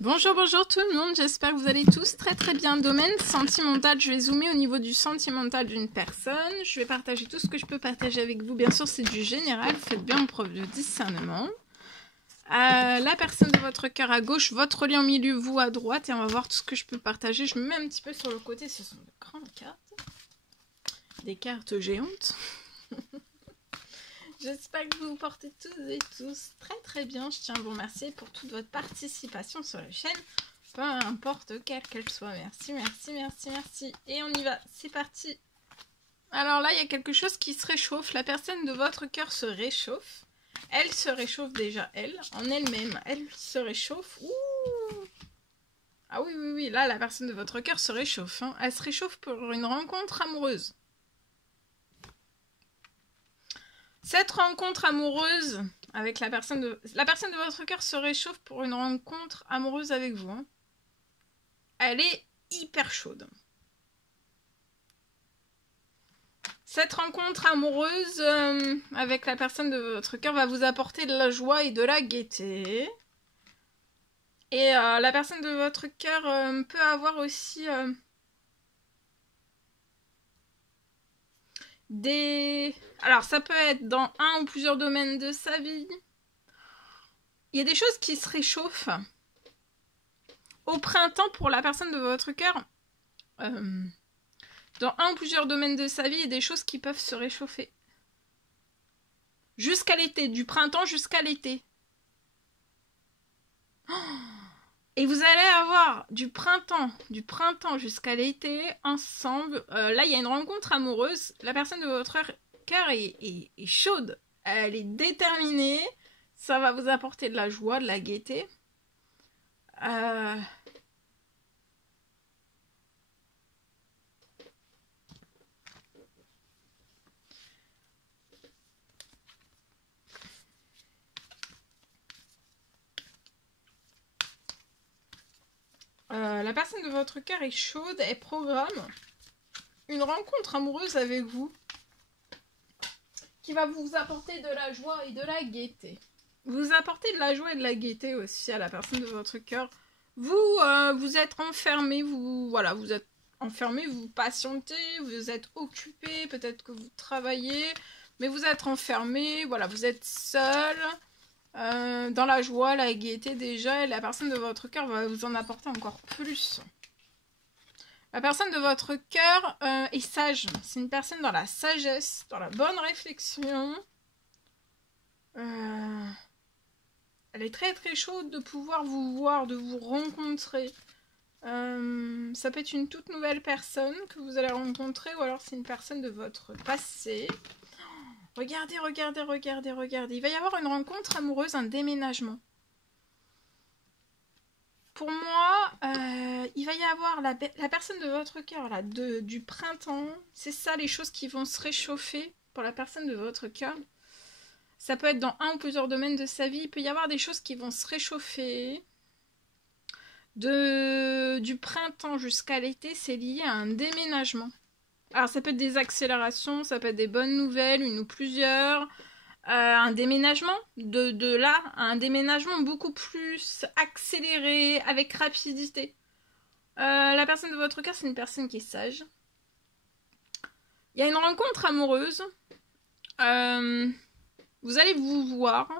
Bonjour, bonjour tout le monde, j'espère que vous allez tous très très bien. Domaine sentimental, je vais zoomer au niveau du sentimental d'une personne. Je vais partager tout ce que je peux partager avec vous. Bien sûr, c'est du général, faites bien preuve de discernement. La personne de votre cœur à gauche, votre lien au milieu, vous à droite. Et on va voir tout ce que je peux partager. Je me mets un petit peu sur le côté, ce sont de grandes cartes. Des cartes géantes. J'espère que vous vous portez tous et tous très très bien. Je tiens à vous remercier pour toute votre participation sur la chaîne. Peu importe quelle qu'elle soit. Merci, merci, merci, merci. Et on y va, c'est parti. Alors là, il y a quelque chose qui se réchauffe. La personne de votre cœur se réchauffe. Elle se réchauffe déjà, elle, en elle-même. Elle se réchauffe. Ouh. Ah oui, oui, oui. Là, la personne de votre cœur se réchauffe. Hein. Elle se réchauffe pour une rencontre amoureuse. Cette rencontre amoureuse avec la personne de votre cœur se réchauffe pour une rencontre amoureuse avec vous. Hein. Elle est hyper chaude. Cette rencontre amoureuse avec la personne de votre cœur va vous apporter de la joie et de la gaieté. Et la personne de votre cœur peut avoir aussi Alors, ça peut être dans un ou plusieurs domaines de sa vie. Il y a des choses qui se réchauffent. Au printemps, pour la personne de votre cœur, dans un ou plusieurs domaines de sa vie, il y a des choses qui peuvent se réchauffer. Jusqu'à l'été, du printemps jusqu'à l'été. Et vous allez avoir du printemps jusqu'à l'été ensemble. Là, il y a une rencontre amoureuse. La personne de votre cœur est chaude. Elle est déterminée. Ça va vous apporter de la joie, de la gaieté. La personne de votre cœur est chaude, elle programme une rencontre amoureuse avec vous qui va vous apporter de la joie et de la gaieté. Vous apportez de la joie et de la gaieté aussi à la personne de votre cœur. Vous êtes enfermé, vous êtes enfermé, vous patientez, vous êtes occupé, peut-être que vous travaillez, mais vous êtes enfermé, voilà, vous êtes seul. Dans la joie, la gaieté déjà, et la personne de votre cœur va vous en apporter encore plus. La personne de votre cœur est sage. C'est une personne dans la sagesse, dans la bonne réflexion. Elle est très très chaude de pouvoir vous voir, de vous rencontrer. Ça peut être une toute nouvelle personne que vous allez rencontrer, ou alors c'est une personne de votre passé. Regardez, regardez, regardez, regardez. Il va y avoir une rencontre amoureuse, un déménagement. Pour moi, il va y avoir la personne de votre cœur, là, du printemps. C'est ça, les choses qui vont se réchauffer pour la personne de votre cœur. Ça peut être dans un ou plusieurs domaines de sa vie. Il peut y avoir des choses qui vont se réchauffer. Du printemps jusqu'à l'été, c'est lié à un déménagement. Alors, ça peut être des accélérations, ça peut être des bonnes nouvelles, une ou plusieurs. Un déménagement, de là, un déménagement beaucoup plus accéléré, avec rapidité. La personne de votre cœur, c'est une personne qui est sage. Il y a une rencontre amoureuse. Vous allez vous voir.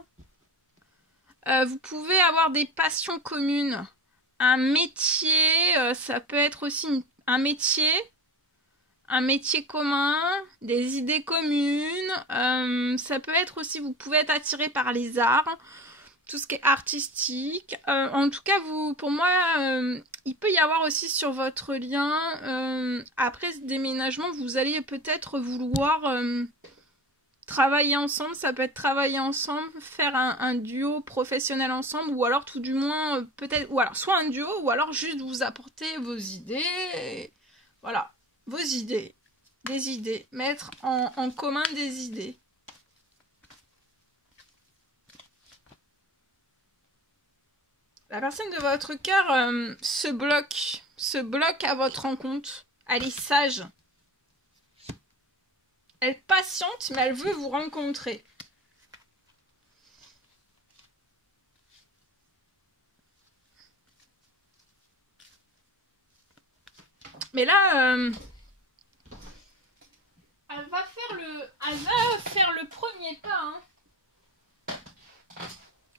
Vous pouvez avoir des passions communes. Un métier, ça peut être aussi un métier commun, des idées communes, ça peut être aussi, vous pouvez être attiré par les arts, tout ce qui est artistique. En tout cas, pour moi, il peut y avoir aussi sur votre lien, après ce déménagement, vous allez peut-être vouloir travailler ensemble, ça peut être travailler ensemble, faire un duo professionnel ensemble, ou alors tout du moins, peut-être, ou alors soit un duo, ou alors juste vous apporter vos idées, voilà. Vos idées, des idées, mettre en commun des idées. La personne de votre cœur se bloque à votre rencontre. Elle est sage. Elle patiente, mais elle veut vous rencontrer. Mais là, elle va faire le premier pas. Hein.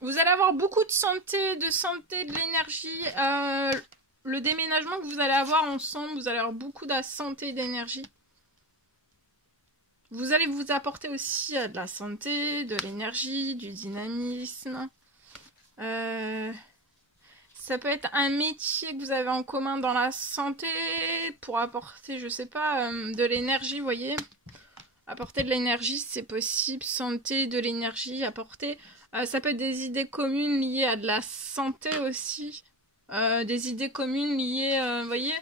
Vous allez avoir beaucoup de santé, de l'énergie. Le déménagement que vous allez avoir ensemble, vous allez avoir beaucoup de santé et d'énergie. Vous allez vous apporter aussi de la santé, de l'énergie, du dynamisme. Ça peut être un métier que vous avez en commun dans la santé pour apporter, je sais pas, de l'énergie, vous voyez. Apporter de l'énergie, c'est possible. Santé, de l'énergie, apporter. Ça peut être des idées communes liées à de la santé aussi. Des idées communes liées, vous voyez,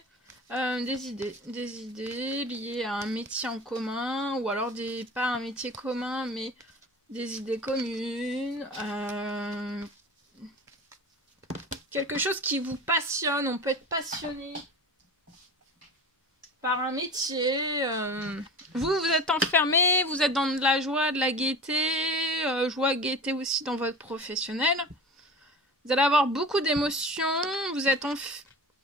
des idées liées à un métier en commun, ou alors pas un métier commun, mais des idées communes. Quelque chose qui vous passionne. On peut être passionné par un métier. Vous êtes enfermé, vous êtes dans de la joie, de la gaieté. Joie, gaieté aussi dans votre professionnel. Vous allez avoir beaucoup d'émotions.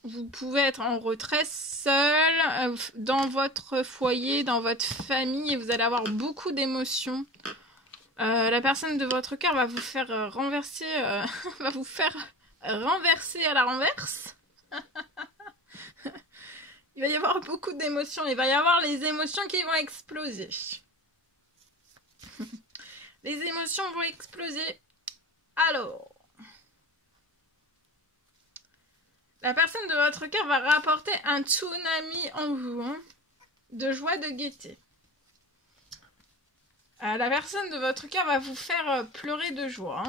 Vous pouvez être en retrait seul, dans votre foyer, dans votre famille, et vous allez avoir beaucoup d'émotions. La personne de votre cœur va vous faire renverser, va vous faire renverser à la renverse. Il va y avoir beaucoup d'émotions. Il va y avoir les émotions qui vont exploser. Les émotions vont exploser. Alors, la personne de votre cœur va rapporter un tsunami en vous, hein, de joie, de gaieté. La personne de votre cœur va vous faire pleurer de joie.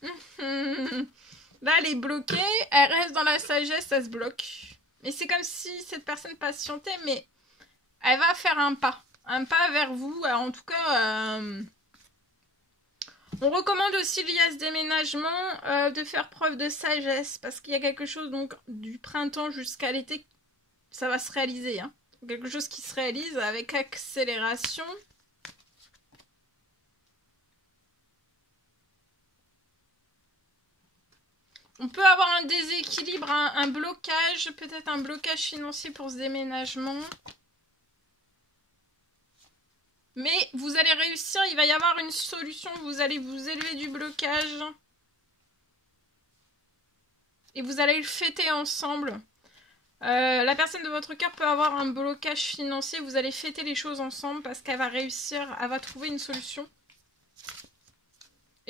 Hein. Là, elle est bloquée, elle reste dans la sagesse, elle se bloque. Mais c'est comme si cette personne patientait, mais elle va faire un pas vers vous. Alors, en tout cas, on recommande aussi lié à ce déménagement de faire preuve de sagesse, parce qu'il y a quelque chose, donc, du printemps jusqu'à l'été, ça va se réaliser. Hein. Quelque chose qui se réalise avec accélération. On peut avoir un déséquilibre, un blocage, peut-être un blocage financier pour ce déménagement. Mais vous allez réussir, il va y avoir une solution, vous allez vous élever du blocage. Et vous allez le fêter ensemble. La personne de votre cœur peut avoir un blocage financier, vous allez fêter les choses ensemble parce qu'elle va réussir, elle va trouver une solution.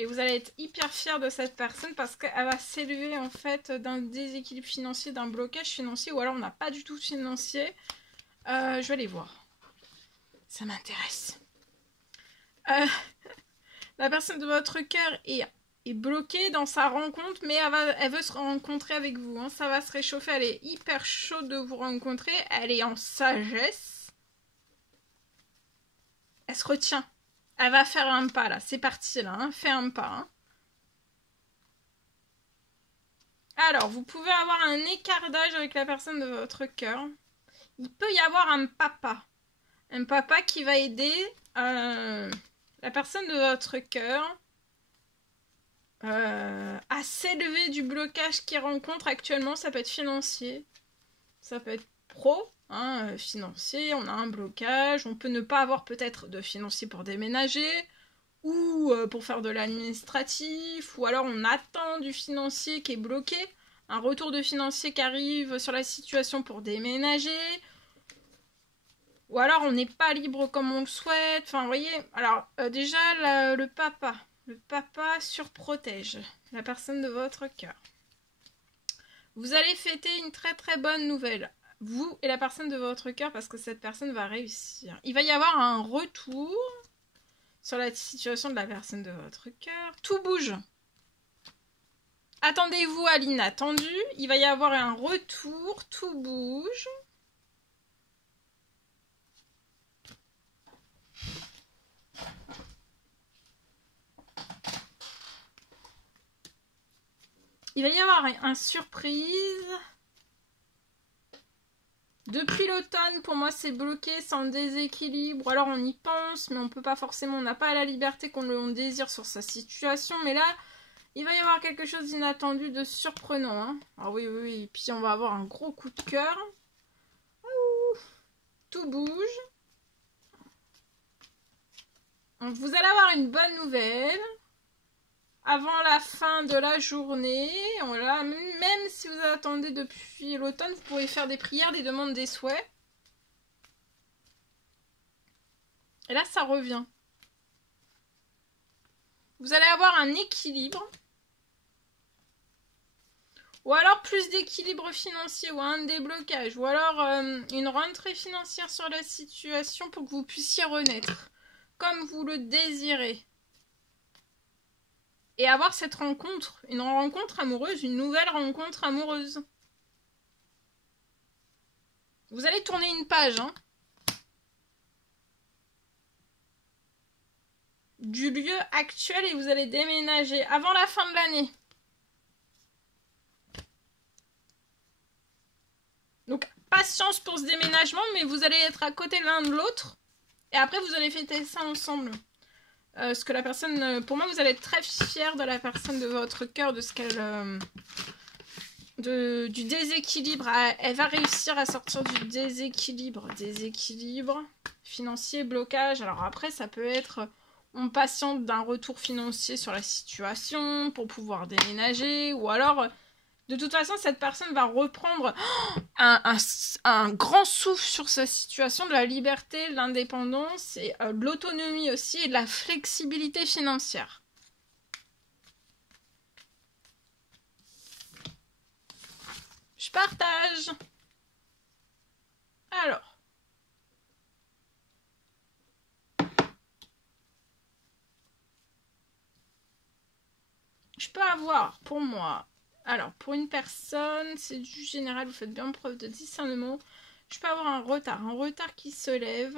Et vous allez être hyper fiers de cette personne parce qu'elle va s'élever en fait d'un déséquilibre financier, d'un blocage financier, ou alors on n'a pas du tout de financier. Je vais aller voir. Ça m'intéresse. La personne de votre cœur est bloquée dans sa rencontre, mais elle veut se rencontrer avec vous. Hein. Ça va se réchauffer, elle est hyper chaude de vous rencontrer. Elle est en sagesse. Elle se retient. Elle va faire un pas là, c'est parti là, hein. Fais un pas. Hein. Alors, vous pouvez avoir un écartage avec la personne de votre cœur. Il peut y avoir un papa. Un papa qui va aider la personne de votre cœur à s'élever du blocage qu'il rencontre actuellement. Ça peut être financier, ça peut être pro. Hein, financier, on a un blocage, on peut ne pas avoir peut-être de financier pour déménager, ou pour faire de l'administratif, ou alors on attend du financier qui est bloqué, un retour de financier qui arrive sur la situation pour déménager, ou alors on n'est pas libre comme on le souhaite, enfin vous voyez, alors déjà le papa surprotège la personne de votre cœur. Vous allez fêter une très très bonne nouvelle. Vous et la personne de votre cœur, parce que cette personne va réussir. Il va y avoir un retour sur la situation de la personne de votre cœur. Tout bouge. Attendez-vous à l'inattendu. Il va y avoir un retour. Tout bouge. Il va y avoir un surprise. Depuis l'automne, pour moi, c'est bloqué, c'est en déséquilibre. Ou alors on y pense, mais on peut pas forcément, on n'a pas la liberté qu'on désire sur sa situation. Mais là, il va y avoir quelque chose d'inattendu, de surprenant. Hein. Ah oui. Et puis on va avoir un gros coup de cœur. tout bouge. Donc, vous allez avoir une bonne nouvelle avant la fin de la journée. Voilà. Même si vous attendez depuis l'automne, vous pourrez faire des prières, des demandes, des souhaits. Et là, ça revient. Vous allez avoir un équilibre. Ou alors plus d'équilibre financier, ou un déblocage. Ou alors une rentrée financière sur la situation pour que vous puissiez renaître. Comme vous le désirez. Et avoir cette rencontre. Une rencontre amoureuse, une nouvelle rencontre amoureuse. Vous allez tourner une page, hein. Du lieu actuel et vous allez déménager avant la fin de l'année. Donc, patience pour ce déménagement, mais vous allez être à côté l'un de l'autre. Et après, vous allez fêter ça ensemble. Ce que la personne... Pour moi, vous allez être très fiers de la personne de votre cœur, de ce qu'elle... du déséquilibre. Elle va réussir à sortir du déséquilibre. Déséquilibre financier, blocage. Alors après, ça peut être... On patiente d'un retour financier sur la situation pour pouvoir déménager. Ou alors, de toute façon, cette personne va reprendre un grand souffle sur sa situation, de la liberté, de l'indépendance, et de l'autonomie aussi, et de la flexibilité financière. Je partage. Alors. Je peux avoir, pour moi, alors pour une personne, c'est du général, vous faites bien preuve de discernement. Je peux avoir un retard qui se lève.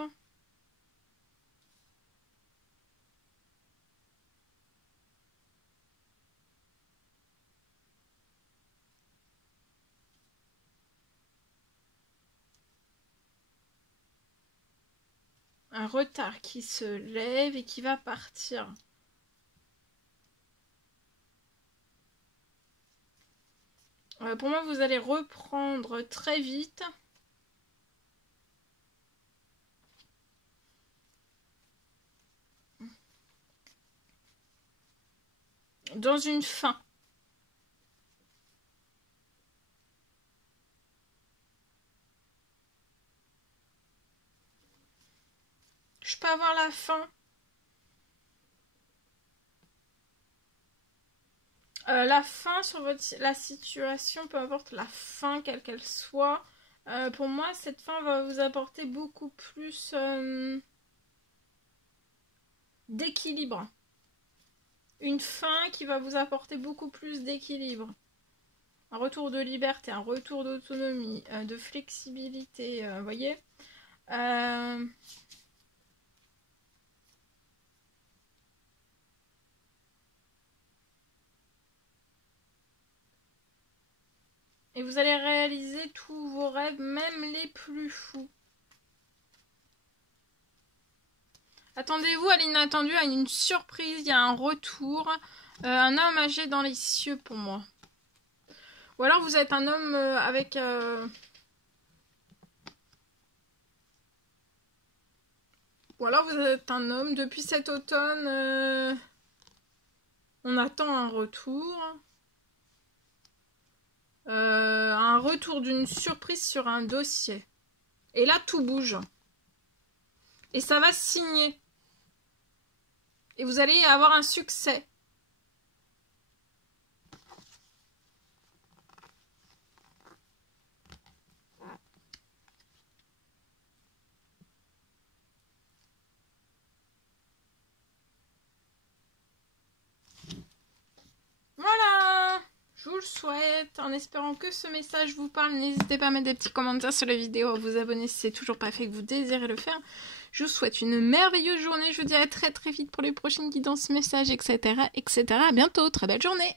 Un retard qui se lève et qui va partir. Pour moi, vous allez reprendre très vite. Dans une fin. Je peux avoir la fin. La fin sur la situation, peu importe la fin, quelle qu'elle soit, pour moi, cette fin va vous apporter beaucoup plus d'équilibre. Une fin qui va vous apporter beaucoup plus d'équilibre. Un retour de liberté, un retour d'autonomie, de flexibilité, vous voyez. Et vous allez réaliser tous vos rêves, même les plus fous. Attendez-vous à l'inattendu, à une surprise, il y a un retour. Un homme âgé dans les cieux pour moi. Ou alors vous êtes un homme avec... Ou alors vous êtes un homme, depuis cet automne, on attend un retour. Un retour d'une surprise sur un dossier. Et là, tout bouge. Et ça va signer. Et vous allez avoir un succès. Voilà! Je vous le souhaite, en espérant que ce message vous parle. N'hésitez pas à mettre des petits commentaires sur la vidéo, à vous abonner si c'est toujours pas fait et que vous désirez le faire. Je vous souhaite une merveilleuse journée. Je vous dis à très très vite pour les prochaines guidances, messages, etc. etc. À bientôt, très belle journée!